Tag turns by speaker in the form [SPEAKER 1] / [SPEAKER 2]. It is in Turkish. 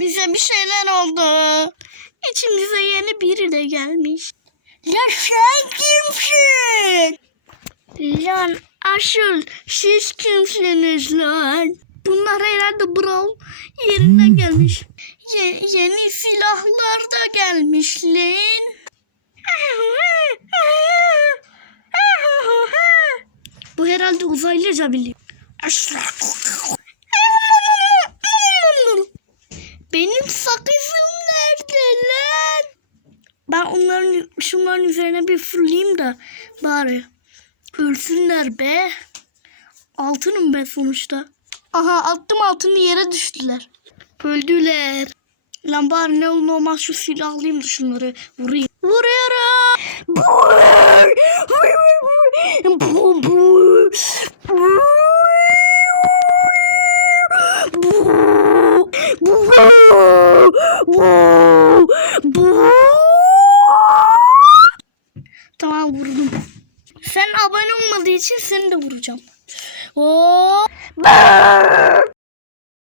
[SPEAKER 1] Bize bir şeyler oldu. İçimize yeni biri de gelmiş.
[SPEAKER 2] Ya sen kimsin?
[SPEAKER 1] Lan asıl siz kimsiniz lan? Bunlar herhalde Brawl yerinden gelmiş. Ye- yeni silahlar da gelmiş lan. Bu herhalde uzaylıca biliyor. Benim sakızım nerede lan? Ben onların şunların üzerine bir fırlayayım da bari. Ölsünler be. Altınım be sonuçta. Aha attım altını yere düştüler. Öldüler. Lan bari ne olur olmaz şu silahı alayım da şunları vurayım. Vuruyorum. Bu. Tamam vurdum. Sen abone olmadığı için seni de vuracağım. Oo.